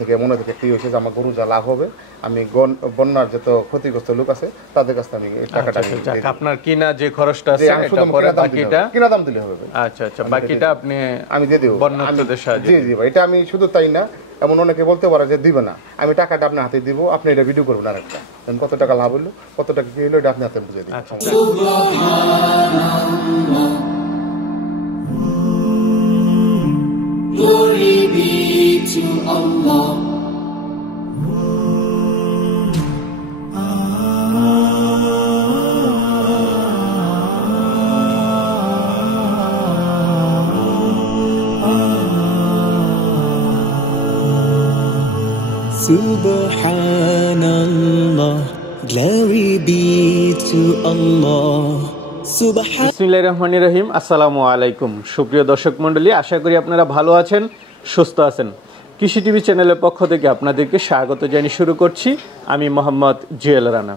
থেকে মনে থেকে কি হয়েছে যে আমার গরু যা লাভ হবে আমি বন্যার যত ক্ষতিগ্রস্ত লোক আছে তাদের কাছে আমি এই টাকাটা আপনার কিনা যে খরচটা আছে এটা পরে বাকিটা কিনা দাম দিলে হবে। আচ্ছা আচ্ছা, বাকিটা আপনি আমি দিয়ে দেব বন্যার্থদের সাহায্যে। জি জি ভাই, এটা আমি শুধু তাই না, এমন অনেকে বলতে পারে যে দিবে না, আমি টাকাটা আপনার হাতে দিব, আপনি এটা ভিডিও করবেন আরেকটা, কত টাকা লাভ হলো কত টাকা কি হলো এটা আপনি হাতে বুঝিয়ে দিন। Glory be to Allah. Subhanallah, glory be to Allah. বিসমিল্লাহির রহমানির রহিম। আসসালামু আলাইকুম সুপ্রিয় দর্শক মণ্ডলী, আশা করি আপনারা ভালো আছেন, সুস্থ আছেন। কৃষি টিভি চ্যানেলের পক্ষ থেকে আপনাদেরকে স্বাগত জানিয়ে শুরু করছি আমি মোহাম্মদ জুয়েল রানা।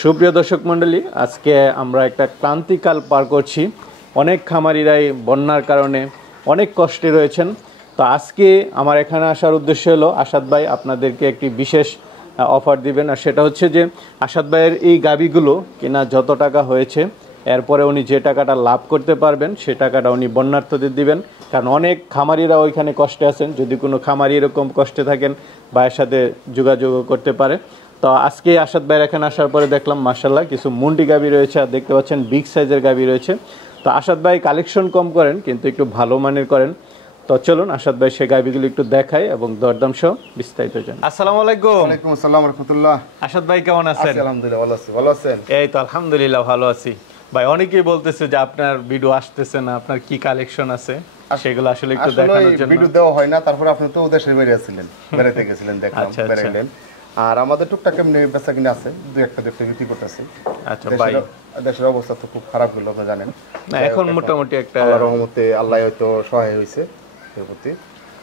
সুপ্রিয় দর্শক মণ্ডলী, আজকে আমরা একটা ক্লান্তিকাল পার করছি। অনেক খামারিরাই বন্যার কারণে অনেক কষ্টে রয়েছেন। তো আজকে আমার এখানে আসার উদ্দেশ্য হলো আসাদ ভাই আপনাদেরকে একটি বিশেষ অফার দিবেন, আর সেটা হচ্ছে যে আসাদ ভাইয়ের এই গাভীগুলো কিনা যত টাকা হয়েছে এরপরে উনি যে টাকাটা লাভ করতে পারবেন সে টাকাটা উনি বন্যার্থদের দিবেন। কারণ অনেক খামারিরা ওইখানে কষ্টে আছেন, যদি কোনো খামারি এরকম কষ্টে থাকেন ভাইয়ের সাথে যোগাযোগ করতে পারে। তো আজকে আসাদ ভাইয়ের এখানে আসার পরে দেখলাম মাশাআল্লাহ কিছু মুন্ডি গাভী রয়েছে, আর দেখতে পাচ্ছেন বিগ সাইজের গাভী রয়েছে। তো আসাদ ভাই কালেকশন কম করেন কিন্তু একটু ভালো মানের করেন। তো চলুন আসাদ ভাই সেই গাভীগুলো একটু দেখাই এবং দরদাম সহ বিস্তারিত জানি। আসসালামু আলাইকুম। ওয়ালাইকুম আসসালাম ওয়া রাহমাতুল্লাহ। আসাদ ভাই কেমন আছেন? আলহামদুলিল্লাহ ভালো আছি। ভালো আছেন? এই তো আলহামদুলিল্লাহ ভালো আছি। ভাই অনেকেই বলতেছে যে আপনার ভিডিও আসতেছে না, আপনার কি কালেকশন আছে সেগুলো আসলে একটু দেখানোর জন্য। ভিডিও দেওয়া হয় না, তারপর আপনি তো দেশের বাইরে ছিলেন, বেড়াতে গেছিলেন, দেখলাম বেড়াইলেন। আর আমাদের টুকটাক এমনি বেচা কিনে আছে, দুই একটা বিক্রি করতেছি। আচ্ছা ভাই, দেশের অবস্থা তো খুব খারাপ হলো আপনি জানেন। না এখন মোটামুটি একটা আল্লাহর রহমতে আল্লাহ হয়তো সহায় হয়েছে এর প্রতি।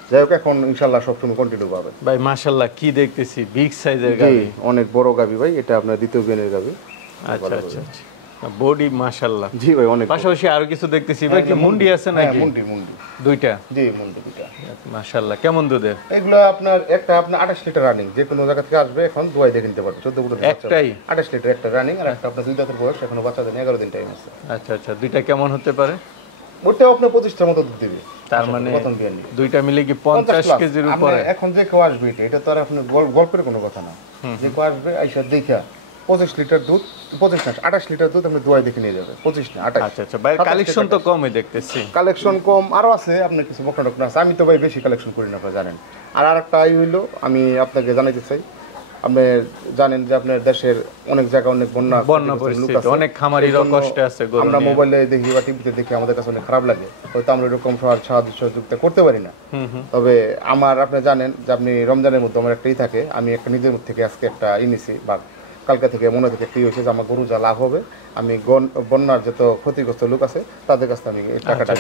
যাই হোক এখন ইনশাআল্লাহ সবসময় কন্টিনিউ পাবেন। ভাই মাশাআল্লাহ কি দেখতেছি বিগ সাইজের গাভী, অনেক বড় গাভী ভাই, এটা আপনার দ্বিতীয় বিয়ানের গাভী। আচ্ছা আচ্ছা আচ্ছা, বডি মাশাআল্লাহ। জি ভাই অনেক। পাশাপাশি আরো কিছু দেখতেছি ভাই, কি মুন্ডি আছে নাকি? মুন্ডি দুইটা। জি মুন্ডি দুইটা। মাশাআল্লাহ কেমন দুধের? এগুলো আপনার একটা আপনার 28 লিটার রানিং, যে কোনো জায়গা থেকে আসবে এখন দোয়াই দিয়ে কিনতে পারবে। 14 লিটার একটাই 28 লিটার একটা রানিং, আর একটা আপনার 2 দাঁতের বয়স, এখনো বাচ্চা দেন, 11 দিন টাইম আছে। আচ্ছা আচ্ছা, দুইটা কেমন হতে পারে? ওটাও আপনার 25টার মতো দুধ দিবে। তার মানে দুইটা মিলে কি 50 কেজির উপরে? এখন যে কেউ আসবে এটা তো আর আপনার গল্পের কোনো কথা না। যে কেউ আসবে আইসা দেখা 25 লিটার দুধ, 25 না 28 লিটার দুধ আপনি দোয়াই দেখে নিয়ে যাবে। 25 না 28। আচ্ছা আচ্ছা ভাই, কালেকশন তো কমই দেখতেছি। কালেকশন কম আরো আছে, আপনার কিছু বকনা টকনা আছে, আমি তো ভাই বেশি কালেকশন করি না, আপনারা জানেন। আর আরেকটা হইলো আমি আপনাকে জানাইতে চাই, আপনি জানেন যে আপনার দেশের অনেক জায়গায় অনেক বন্যা পরিস্থিতি, অনেক খামারিরা কষ্টে আছে। আমরা মোবাইলে দেখি বা টিভিতে দেখি আমাদের কাছে অনেক খারাপ লাগে, হয়তো আমরা এরকম সাহায্য সহযোগিতা করতে পারি না। তবে আমার আপনি জানেন যে আপনি রমজানের মধ্যে আমার একটাই থাকে, আমি একটা নিজের থেকে আজকে একটা নিছি বা কালকে থেকে মনে থেকে কি হয়েছে যে আমার গরু যা লাভ হবে আমি বন্যার যত ক্ষতিগ্রস্ত লোক আছে তাদের কাছে আমি এই টাকাটা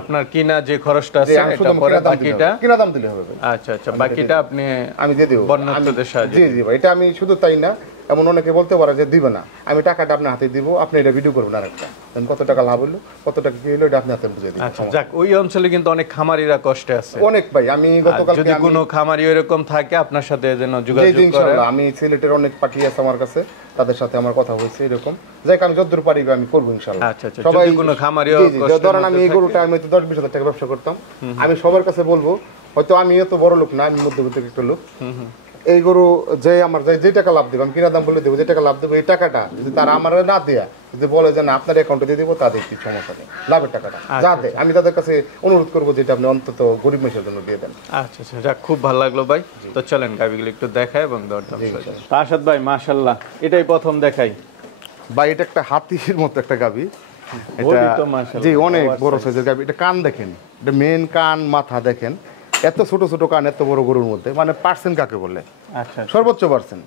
আপনার কিনা যে খরচটা আছে এটা পরে বাকিটা কিনা দাম দিলে হবে। আচ্ছা আচ্ছা, বাকিটা আপনি আমি দিয়ে দেব বন্যার্থদের সাহায্যে। জি জি ভাই, এটা আমি শুধু তাই না, এমন অনেকে বলতে পারে যে দিবে না, আমি টাকাটা আপনার হাতে দিব, আপনি এটা ভিডিও করবেন আরেকটা, কত টাকা লাভ হলো কত টাকা কি হলো এটা আপনি হাতে বুঝিয়ে দিন। আচ্ছা যাক, ওই অঞ্চলে কিন্তু অনেক খামারিরা কষ্টে আছে অনেক ভাই। আমি গতকাল যদি কোনো খামারি এরকম থাকে আপনার সাথে যেন যোগাযোগ করে। আমি সিলেটের অনেক পার্টি আছে আমার কাছে, তাদের সাথে আমার কথা হয়েছে এরকম, যাই আমি যতদূর পারি আমি করবো ইনশাআল্লাহ। আচ্ছা আচ্ছা, যদি কোনো খামারিও ধরেন আমি এই গরুটা আমি তো 10-20 হাজার টাকা ব্যবসা করতাম, আমি সবার কাছে বলবো, হয়তো আমি এত বড় লোক না, আমি মধ্যবিত্ত একটা লোক, এই গরু যে আমার যে টাকা লাভ দেবো আমি কিনা দাম বলে দেবো, যে টাকা লাভ দেবো এই টাকাটা যদি তারা আমার না দেয়া যদি বলে যে না আপনার অ্যাকাউন্টে দিয়ে দেবো, তাদের কি সমস্যা নেই, লাভের টাকাটা যাতে আমি তাদের কাছে অনুরোধ করবো যেটা আপনি অন্তত গরিব মানুষের জন্য দিয়ে দেন। আচ্ছা আচ্ছা যাক, খুব ভালো লাগলো ভাই। তো চলেন গাবিগুলো একটু দেখাই এবং দরদাম। আসাদ ভাই মাশাআল্লাহ এটাই প্রথম দেখাই ভাই, এটা একটা হাতির মতো একটা গাবি, জি অনেক বড় সাইজের গাবি। এটা কান দেখেন, এটা মেন কান মাথা দেখেন, এত ছোট ছোট কান এত বড় গরুর মধ্যে, মানে পার্সেন্ট কাকে বলে সর্বোচ্চ পার্সেন্ট,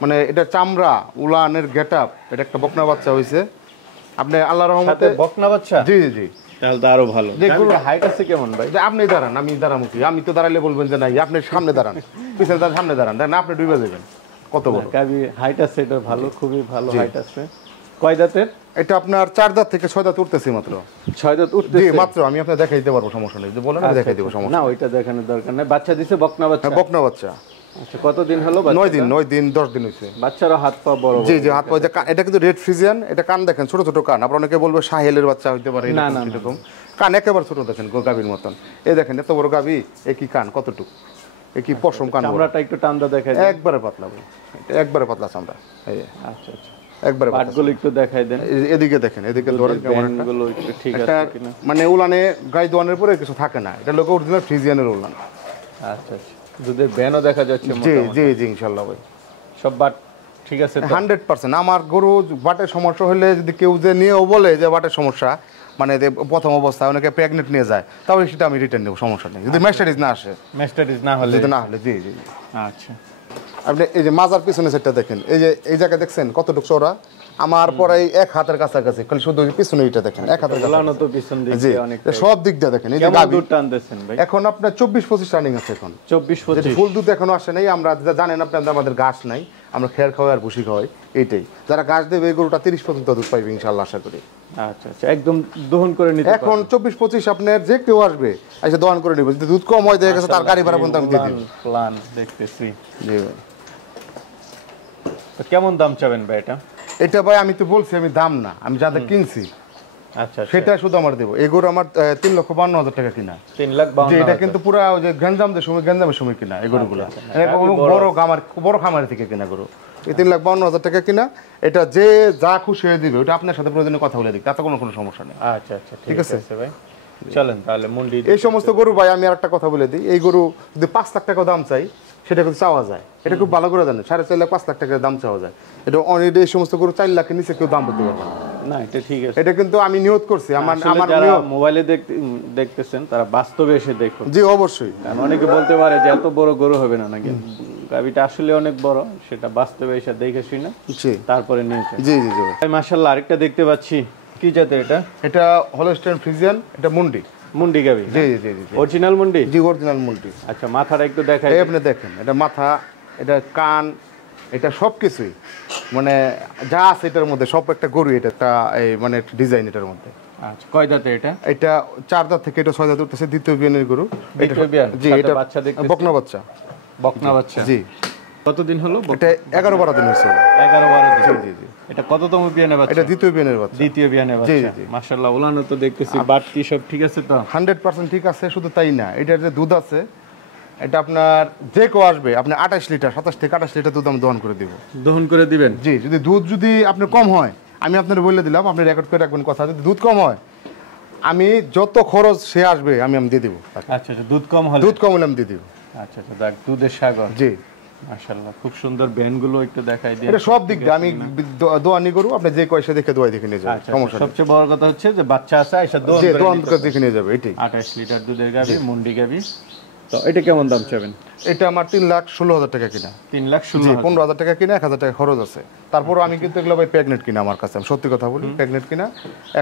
মানে এটা চামড়া উলানের গেট আপ, এটা একটা বকনা বাচ্চা হয়েছে আপনি আল্লাহর রহমতে। বকনা বাচ্চা? জি জি, তাহলে তো আরো ভালো। গরুর হাইট আছে কেমন ভাই? আপনি দাঁড়ান, আমি দাঁড়ামুখী, আমি তো দাঁড়াইলে বলবেন যে নাই, আপনি সামনে দাঁড়ান, পিছনে সামনে দাঁড়ান, না আপনি ডুবে যাবেন, কত বড় গাবি হাইট আছে, এটা ভালো, খুবই ভালো হাইট আছে। কয় দাঁতের? এটা আপনার 4 দাঁত থেকে 6 দাঁত উঠতেছে মাত্র। 6 দাঁত জি উঠতেছে? মাত্র, আমি আপনাকে দেখাই দিতে পারবো, সমস্যা নেই, যদি বলেন আমি দেখাই দেবো, সমস্যা না ওইটা দেখানোর দরকার নাই। বাচ্চা দিছে বকনা বাচ্চা? হ্যাঁ, বকনা বাচ্চা। আচ্ছা, কতদিন হলো বাচ্চা? 9 দিন 10 দিন হয়েছে। বাচ্চারা হাত পা বড়? জি জি, হাত পা, এটা কিন্তু রেড ফ্রিজিয়ান, এটা কান দেখেন ছোট ছোট কান, আপনার অনেকে বলবে সাহেলের বাচ্চা হইতে পারে, না, না, এরকম কান একেবারে ছোট, দেখেন গাভীর মতন। এই দেখেন এত বড় গাভী, এ কি কান কতটুকু, এ কি পশম কান, চামড়াটা একটু টান্দা দেখাই দেন। একবারে পাতলা ভাই, এটা একবারে পাতলা চামড়া। এই আচ্ছা আচ্ছা, একবারে পাতলা। পাটগুলো একটু দেখাই দেন। এদিকে দেখেন, এদিকে ধরেন কেমন একটা, ব্যানগুলো একটু ঠিক একটা আছে কিনা? মানে উলানে গাই দোয়ানের পরে কিছু থাকে না, এটা লোক অরিজিনাল ফ্রিজিয়ানের উলান। আচ্ছা আচ্ছা, দুধের ব্যানও দেখা যাচ্ছে জি মোটামুটি। জি জি, ইনশাল্লাহ ভাই সব বাট ঠিক আছে তো? 100%। আমার গরু বাটের সমস্যা হলে যদি কেউ যে নিয়েও বলে যে বাটের সমস্যা, মানে যে প্রথম অবস্থায় অনেকে প্রেগনেন্ট নিয়ে যায়, তাহলে সেটা আমি রিটার্ন নেবো, সমস্যা নেই, যদি ম্যাস্টারিজ না আসে। ম্যাস্টারিজ না হলে? যদি না হলে, জি জি জি। আচ্ছা, আপনি এই যে মাজার পিছনে সেটটা দেখেন, এই যে এই জায়গায় দেখছেন কতটুকু চওড়া, আমার পরে এক হাতের কাছাকাছি, খালি শুধু পিছনে এইটা দেখেন, এক হাতের ওলানো কাছাকাছি। তো পিছন দিক জি, দিয়ে অনেক। সব দিক দিয়ে দেখেন, এই যে কেমন গাভী দুধ টানতেছেন ভাই? এখন আপনার 24-25 রানিং আছে এখন। 24-25? ফুল দুধ এখনো আসে নাই, আমরা যা জানেন আপনি, আমাদের ঘাস নাই, আমরা খেয়ার খাওয়াই আর ভুসি খাওয়াই, এইটাই। যারা ঘাস দেবে এই গরুটা 30 পর্যন্ত দুধ পাইবে ইনশাআল্লাহ, আশা করি। আচ্ছা আচ্ছা, একদম দহন করে নিতে এখন 24-25 আপনার যে কেউ আসবে এসে দোয়ান করে নেবে, যদি দুধ কম হয় দেখা গেছে তার গাড়ি ভাড়া পর্যন্ত আমি দিয়ে দিব। প্ল্যান দেখতেছি। জি ভাই, তো কেমন দাম চাবেন ভাই এটা? এটা ভাই আমি তো বলছি আমি দাম না, আমি যাদের কিনছি আচ্ছা, সেটা শুধু আমার দেবো। এই গরু আমার 3,52,000 টাকা কিনা। 3,52,000? যে এটা কিন্তু পুরা ওই যে গঞ্জামের সময় কিনা এই গরুগুলো, বড় খামারি থেকে কিনা গরু। এই 3,52,000 টাকা কিনা। এটা যে যা খুশি হয়ে দিবে, ওটা আপনার সাথে প্রয়োজনে কথা বলে দিক, তাতে কোনো সমস্যা নেই। আচ্ছা আচ্ছা, ঠিক আছে ভাই, চলেন তাহলে মন্ডি। এই সমস্ত গরু ভাই আমি আর একটা কথা বলে দিই, এই গরু যদি 5 লাখ টাকা দাম চাই সেটা কিন্তু চাওয়া যায়, এটা খুব ভালো করে জানেন, 4.5 লাখ 5 লাখ টাকার দাম চাওয়া যায়। এটা এই সমস্ত গরু 4 লাখের নিচে কেউ দাম বলতে পারবে না। না, এটা ঠিক আছে। এটা কিন্তু আমি নিয়ত করছি, আমার যারা নিয়ত। মোবাইলে দেখতেছেন তারা বাস্তবে এসে দেখুন। জি অবশ্যই। কারণ অনেকে বলতে পারে যে এত বড় গরু হবে না, নাকি গাবিটা আসলে অনেক বড়, সেটা বাস্তবে এসে দেখে শুনে জি তারপরে নিয়েছেন। জি জি জি। মাশাআল্লাহ, আরেকটা দেখতে পাচ্ছি, কি জাতের এটা? এটা হলস্টাইন ফ্রিজিয়ান, এটা মুন্ডি। মুন্ডি গাবি? জি জি জি জি, অরিজিনাল মুন্ডি? জি অরিজিনাল মুন্ডি। আচ্ছা, মাথাটা একটু দেখাই। এই আপনি দেখেন, এটা মাথা, এটা কান, এটা সব কিছুই মানে যা আছে এটার মধ্যে, সব একটা গরু, এটা একটা এই মানে ডিজাইন এটার মধ্যে। আচ্ছা, কয় দাঁতে এটা? এটা 4 দাঁত থেকে এটা 6 দাঁত উঠতেছে, দ্বিতীয় বিয়ানের গরু। দ্বিতীয় বিয়ান? জি, সাথে এটা বাচ্চা দেখতেছি। বকনা বাচ্চা। বকনা বাচ্চা? জি। কতদিন হলো? এটা 11-12 দিন হয়েছে। 11-12 দিন? জি জি জি। এটা কততম বিয়ানের বাচ্চা? এটা দ্বিতীয় বিয়ানের বাচ্চা। দ্বিতীয় বিয়ানের জি বাচ্চা। জি। মাশাআল্লাহ, ওলানো তো দেখতেছি, বাড়তি সব ঠিক আছে তো? 100% ঠিক আছে, শুধু তাই না, এটার যে দুধ আছে, এটা আপনার যে কেউ আসবে, আপনি 28 লিটার 27 থেকে 28 লিটার দুধ আমি দহন করে দিব। দহন করে দিবেন? জি, যদি দুধ যদি আপনার কম হয়, আমি আপনার বলে দিলাম, আপনি রেকর্ড করে রাখবেন কথা, যদি দুধ কম হয় আমি যত খরচ সে আসবে আমি দিয়ে দিব। আচ্ছা আচ্ছা, দুধ কম হলে? দুধ কম হলে আমি দিয়ে দিব। আচ্ছা আচ্ছা, দেখ দুধের সাগর। জি মাশাআল্লাহ, খুব সুন্দর ব্যানগুলো একটু দেখাই দিন। এটা সব দিক দিয়ে আমি দোয়ানি করব, আপনি যে কয়সা দেখে দোয়াই দেখে নিয়ে যাবেন, আচ্ছা, সমস্যা নেই। সবচেয়ে বড় কথা হচ্ছে যে বাচ্চা আছে, এসে দোহন যে করে দোয়ান নিতে করে পারবে। দেখে নিয়ে যাবে, এটাই। 28 লিটার দুধের গাভী, মুন্ডি গাভী। তো এটা কেমন দাম চাবেন? এটা আমার 3,16,000 টাকা কিনা। 3,16,000? 15,000 টাকা কিনা, 1,000 টাকা খরচ আছে। তারপর আমি কিন্তু এগুলো ভাই প্রেগনেন্ট কিনা, আমার কাছে আমি সত্যি কথা বলি, প্রেগনেন্ট কিনা।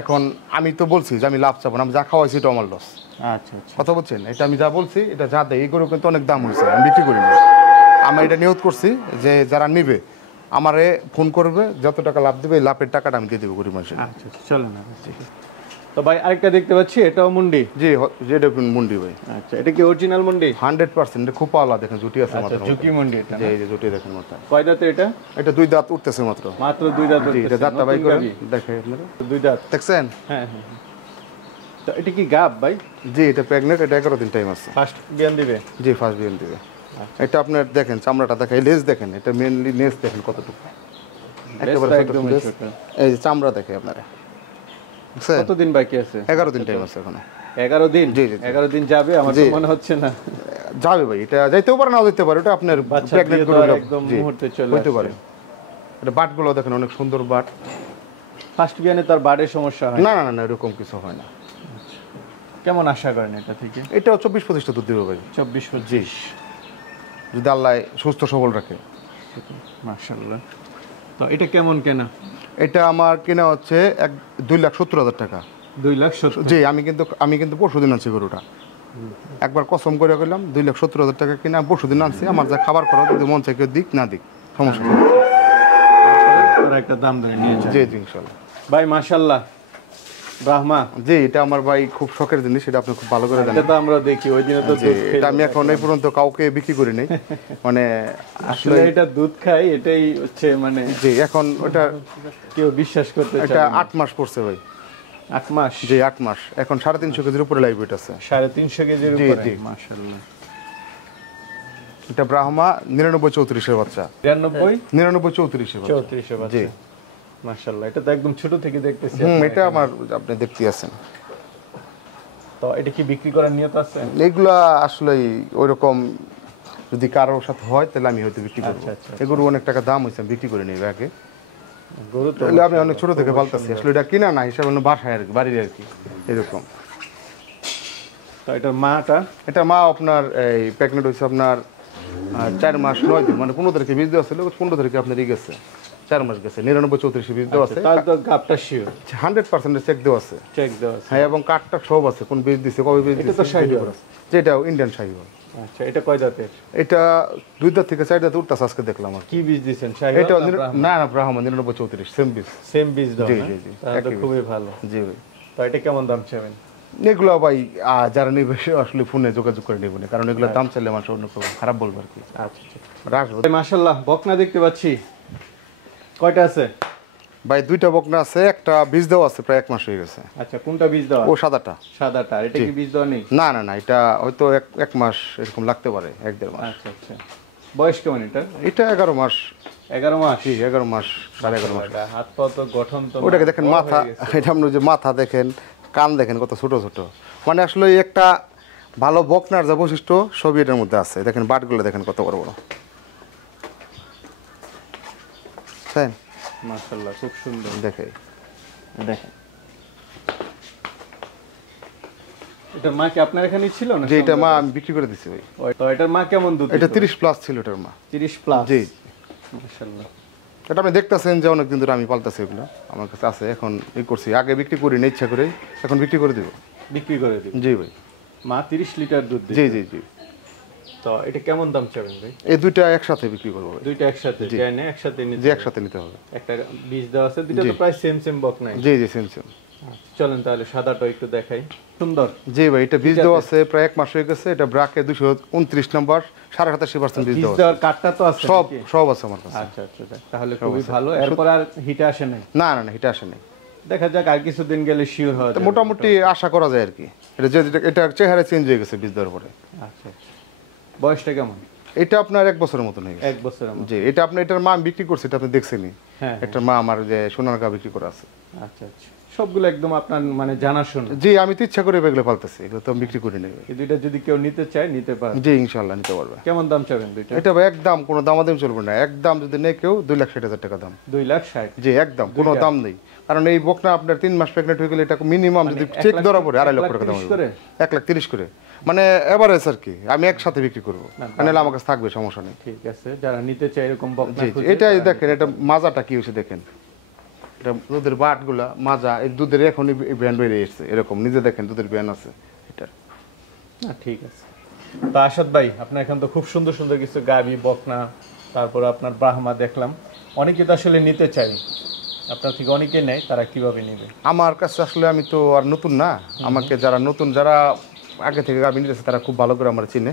এখন আমি তো বলছি যে আমি লাভ চাবো না, আমি যা খাওয়াইছি এটা আমার লস। আচ্ছা আচ্ছা, কথা বলছেন, এটা আমি যা বলছি এটা যা দেয়, এই গরু কিন্তু অনেক দাম হয়েছে, আমি বিক্রি করিনি। আমি এটা নিয়ত করছি যে যারা নিবে আমারে ফোন করবে, যত টাকা লাভ দেবে এই লাভের টাকাটা আমি দিয়ে দেবো গরিব মানুষের। আচ্ছা আচ্ছা, চলেন না। তো ভাই আরেকটা দেখতে পাচ্ছি, এটাও মুন্ডি? জি, যেটা মুন্ডি ভাই। আচ্ছা, এটা কি অরিজিনাল মুন্ডি? 100% খুব পাওয়া, দেখেন জুটি আছে আচ্ছা, মাত্র। ঝুঁকি মুন্ডি এটা? জি, এই যে জুটি দেখেন মাত্র। কয় দাঁতে এটা? এটা 2 দাঁত উঠতেছে মাত্র। মাত্র 2 দাঁত? জি, এটা দাঁতটা বাই করে দেখে আপনারা, 2 দাঁত? দেখছেন? হ্যাঁ হ্যাঁ। তো এটা কি গাব ভাই? জি, এটা প্রেগনেন্ট, এটা 11 দিন টাইম আছে। ফার্স্ট বিয়ান দিবে? জি, ফার্স্ট বিয়ান দিবে। এটা আপনার দেখেন চামড়াটা দেখেন, লেজ দেখেন, এটা মেইনলি নেস দেখেন কতটুকু, একেবারে ছোট একদম লেজ। ছোট। এই যে চামড়া দেখে আপনারা, বুঝছেন? কতদিন বাকি আছে? 11 দিন টাইম আছে এখনো। 11 দিন? জি, জি, জি। 11 দিন যাবে আমার তো মনে হচ্ছে না। যাবে ভাই, এটা যাইতেও পারে, নাও যেতে পারে, ওটা আপনার বাচ্চা প্রেগনেন্ট দিয়ে তো গরু আর একদম মুহূর্তে চলে হইতে আসবে। পারে। এটা বাটগুলো দেখেন অনেক সুন্দর বাট। ফার্স্ট বিয়ানে তার বাড়ের সমস্যা হয় না না না, এরকম কিছু হয় না। কেমন আশা করেন এটা থেকে? এটাও 24-25 দুধ দিবে ভাই, 24-25? যদি আল্লাহ সুস্থ সবল রাখে। মাশাআল্লাহ। তো এটা কেমন কেনা? এটা আমার কেনা হচ্ছে 2,70,000 টাকা। 2,70,000? জি, আমি কিন্তু পরশুদিন আনছি গরুটা, একবার কসম করে গেলাম 2,70,000 টাকা কিনা, পরশুদিন আনছি। আমার যা খাবার করা, যদি মন চাই কেউ দিক না দিক সমস্যা নেই। বড় একটা দাম ধরে নিয়েছেন। জি জি ইনশাল্লাহ ভাই মাশাআল্লাহ ব্রাহ্মা, জি, এটা আমার ভাই খুব শখের জিনিস, এটা আপনি খুব ভালো করে জানেন। এটা তো আমরা দেখি ওই দিনে তো জি, দুধ এটা খেলো। আমি এখন এই পর্যন্ত কাউকে বিক্রি করি নাই, মানে আসলে এটা দুধ খাই, এটাই হচ্ছে মানে জি এখন ওটা কেউ বিশ্বাস করতে এটা চায় না। 8 মাস পড়ছে ভাই। 8 মাস, জি 8 মাস, এখন 350 কেজির উপরে লাইভ ওয়েট আছে। 350 কেজির জি, উপরে, জি। মাশাআল্লাহ। এটা ব্রাহ্মা 99 34 এর বাচ্চা, 93 99 34 এর বাচ্চা। 34 এ বাচ্চা, জি মাশাআল্লাহ। এটা তো একদম ছোট থেকে দেখতেছি। এটা আমার আপনি দেখতে আছেন। তো এটা কি বিক্রি করার নিয়ত আছে? এগুলা আসলে ওইরকম যদি কারোর সাথে হয় তাহলে আমি হয়তো বিক্রি করবো। আচ্ছা, আচ্ছা। এগুলো অনেক টাকা দাম হয়েছে, আমি বিক্রি করে নিই আগে। গরু তো তাহলে আমি অনেক ছোট থেকে পালতেছি, আসলে এটা কিনা না হিসাবে বাসায় আর কি, বাড়ির আর কি এরকম। তো এটার মাটা এটা মা আপনার এই প্রেগনেন্ট হয়েছে আপনার 4 মাস 9 দিন, মানে 15 তারিখে বীজ দেওয়া ছিল, 15 তারিখে আপনার ই গেছে 4 মাস গেছে, 99 34 বীজ দেওয়া আছে, তার তো গাবটা শিওর 100% চেক দেওয়া আছে। চেক দেওয়া আছে। হ্যাঁ, এবং কাঠটা সব আছে, কোন বীজ দিছে, কবে বীজ এটা দিছে, তো শাহিওয়াল। যেটা ইন্ডিয়ান শাহিওয়াল। আচ্ছা, এটা কয় দাঁতের? এটা 2 দাঁত থেকে 4 দাঁত উঠতাছে আজকে দেখলাম আর কি। কি বীজ দিবেন? এটা শাহিওয়াল না না ব্রাহ্মণ 99 34 সেম বীজ। সেম বীজ দাও জি, না? জি, জি। তাহলে তো একই খুবই ভালো। জি ভাই, তো এটা কেমন দাম চাবেন? এগুলো ভাই যারা নেবে সে আসলে ফোনে যোগাযোগ করে নেবে না, কারণ এগুলো দাম চাইলে মানুষ অন্য কেউ খারাপ বলবে আর কি। আচ্ছা আচ্ছা। রাখবো মাশাআল্লাহ, বকনা দেখতে পাচ্ছি। কয়টা আছে? ভাই, 2টা বকনা আছে, একটা বীজ দেওয়া আছে, প্রায় 1 মাস হয়ে গেছে। আচ্ছা, কোনটা বীজ দেওয়া? ও সাদাটা। সাদাটা। এটা কি বীজ দেওয়া নেই? না না না, এটা হয়তো 1 মাস এরকম লাগতে পারে, 1-1.5 মাস। আচ্ছা আচ্ছা। বয়স কেমন এটা? এটা 11 মাস। 11 মাস। জি 11 মাস, 11.5 মাস। এটা হাত পা তো গঠন তো ওটাকে দেখেন, বড় মাথা, হয়ে গেছে। এটা আপনি যে মাথা দেখেন, কান দেখেন কত ছোট ছোট, মানে আসলে এই একটা ভালো বকনার যা বৈশিষ্ট্য সবই এটার মধ্যে আছে। দেখেন বাটগুলো দেখেন কত বড় বড়, তাই মাশাআল্লাহ, খুব সুন্দর। দেখে। দেখেন, এটা মা কি আপনার এখানেই ছিল না? যে এটা মা আমি বিক্রি করে দিছি ভাই। তো এটার মা কেমন দুধ? এটা 30 প্লাস ছিল এটার মা। 30 প্লাস। জি, মাশাআল্লাহ। এটা আপনি দেখতেছেন যে অনেকদিন ধরে আমি পালতেছি, এগুলো আমার কাছে আছে, এখন করছি, আগে বিক্রি করি না ইচ্ছা করে, এখন বিক্রি করে দিব। বিক্রি করে দিবেন? জি ভাই। মা 30 লিটার দুধ দিবে। জি জি জি। তো এটা কেমন দাম চাবেন ভাই? এই 2টা একসাথে বিক্রি করবো ভাই। দুইটা একসাথে যায় না? একসাথে নিতে জি হবে? একসাথে নিতে হবে। একটা বীজ দেওয়া আছে, দুইটা তো প্রায় সেম সেম বক নাই। জি জি সেম সেম। চলেন তাহলে সাদাটা একটু দেখাই। সুন্দর। জি ভাই, এটা বীজ দেওয়া আছে, প্রায় 1 মাস হয়ে গেছে। এটা ব্রাকে 229 নাম্বার, 87% বীজ বীজ দেওয়া দেওয়ার কার্ডটা তো আছে আছে। সব নাকি? সব আছে আমার কাছে। আচ্ছা আচ্ছা, যাক, তাহলে খুবই ভালো। এরপর আর হিটে আসে নাই? না না না, এটা আসে নাই। দেখা যাক, আর কিছুদিন গেলে শিওর হওয়া তো যাবে। মোটামুটি আশা করা যায় আর কি। এটা যে এটার চেহারা চেঞ্জ হয়ে গেছে বীজ দেওয়ার পরে। আচ্ছা আচ্ছা। বয়সটা কেমন? এটা আপনার 1 বছরের মতন হয়ে গেছে। 1 বছরের মতো। জি, এটা আপনি এটার মা আমি বিক্রি করছি, এটা আপনি দেখছেনই। হ্যাঁ, একটা মা আমার যে সোনারগা বিক্রি করা আছে। আচ্ছা আচ্ছা। সবগুলো একদম আপনার মানে জানাশোনা? জি, আমি তো ইচ্ছা করে এগুলো পালতেছি, এগুলো তো আমি বিক্রি করি না। এই দুইটা যদি কেউ নিতে চায় নিতে পারে? জি ইনশাল্লাহ নিতে পারবে। কেমন দাম চাবেন দুইটা? এটা ভাই একদম কোনো দামাদামি চলবে না, একদম যদি নেই কেউ 2,60,000 টাকা দাম। 2,60,000? জি একদম কোনো দাম নেই, কারণ এই বকনা আপনার 3 মাস প্রেগনেন্ট হয়ে গেলে এটা মিনিমাম যদি 1 চেক লাখ ধরা পড়ে 2.5 লক্ষ টাকা দাম 1,30,000 হবে। করে? 1,30,000 করে, মানে এভারেজ আর কি। আমি একসাথে বিক্রি করবো, মানে আমার কাছে থাকবে, সমস্যা নেই। ঠিক আছে, যারা নিতে চায় এরকম বকনা জি জি, খুঁজে এটাই তারা দেখেন, এটা মাজাটা কি হয়েছে দেখেন, এটা দুধের বাটগুলা মাজা, এই দুধের এখনই ব্যান্ড বেরিয়ে এসছে, এরকম নিজে দেখেন দুধের ব্যান্ড আছে এটা। না, ঠিক আছে। তো আসাদ ভাই, আপনার এখানে তো খুব সুন্দর সুন্দর কিছু গাবি, বকনা, তারপর আপনার ব্রাহ্মা দেখলাম। অনেকে তো আসলে নিতে চাই, আপনার থেকে অনেকে নেয়, তারা কিভাবে নেবে? আমার কাছে আসলে আমি তো আর নতুন না, আমাকে যারা নতুন, যারা আগে থেকে গাভী নিতেছে তারা খুব ভালো করে আমার চিনে।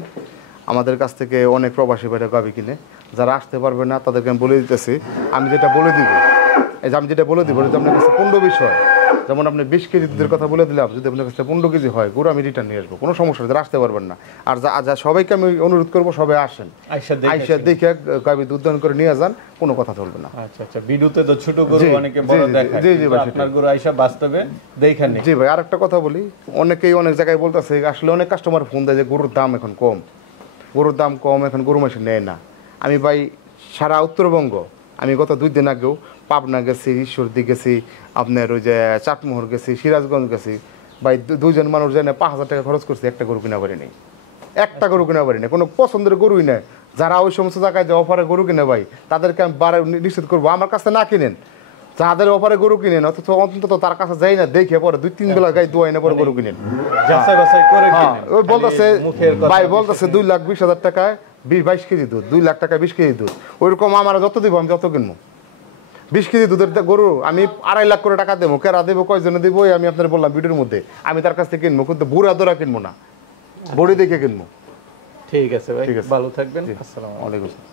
আমাদের কাছ থেকে অনেক প্রবাসী ভাইরা গাভী কিনে, যারা আসতে পারবে না তাদেরকে আমি বলে দিতেছি, আমি যেটা বলে দিব, এই যে আমি যেটা বলে দিব, যদি আপনার কাছে 15 বিষয়, যেমন আপনি 20 কেজি দুধের কথা বলে দিলাম, যদি আপনার কাছে 15 কেজি হয় গরু আমি রিটার্ন নিয়ে আসবো, কোনো সমস্যা নেই, যারা আসতে পারবেন না। আর যা সবাইকে আমি অনুরোধ করবো, সবাই আসেন, আইসা দেখে গাভী দুধ দান করে নিয়ে যান, কোনো কথা চলবে না। আচ্ছা আচ্ছা। ভিডিওতে তো ছোট গরু জি, অনেকে জি, বড় জি, দেখায়, জি, জি, কিন্তু ভাই, আপনার গরু আইসা বাস্তবে দেখেন নি। জি ভাই, আরেকটা কথা বলি, অনেকেই অনেক জায়গায় বলতেছে, আসলে অনেক কাস্টমার ফোন দেয় যে গরুর দাম এখন কম, গরুর দাম কম, এখন গরু মাসে নেয় না। আমি ভাই সারা উত্তরবঙ্গ, আমি গত 2 দিন আগেও পাবনা গেছি, ঈশ্বরদী গেছি, আপনার ওই যে চাটমোহর গেছি, সিরাজগঞ্জ গেছি, ভাই 2জন মানুষ যায় না, 5,000 টাকা খরচ করছি, একটা গরু কিনা পারি নেই, একটা গরু কিনা পারি না, কোনো পছন্দের গরুই নেই। যারা ওই সমস্ত জায়গায় যে অফারে গরু কিনে ভাই, তাদেরকে আমি বারে নিশ্চিত করবো আমার কাছে না কিনেন, যাদের অফারে গরু কিনেন, অথচ অন্তত তার কাছে যাই না, দেখে পরে 2-3 বেলা গায়ে দোয়াই না পরে গরু কিনেন। যাচাই বাছাই করে হ্যাঁ, কিনেন। ওই বলতেছে খালি মুখের কথা ভাই, বলতেছে 2,20,000 টাকায় 22 কেজি দুধ, 2 লাখ টাকায় 20 কেজি দুধ, ওইরকম আমার যত দিব আমি যত কিনবো। 20 কেজি দুধের গরু আমি 2.5 লাখ করে টাকা দেবো, কেরা দেবো, কয়জনে দেবো, আমি আপনার বললাম ভিডিওর মধ্যে। আমি তার কাছ থেকে কিনবো, কিন্তু বুড়া দরা কিনবো না, বড়ি দেখে কিনবো। ঠিক আছে ভাই, ঠিক আছে। ভালো থাকবেন। জি। আসসালামু আলাইকুম। ওয়ালাইকুম আসসালাম।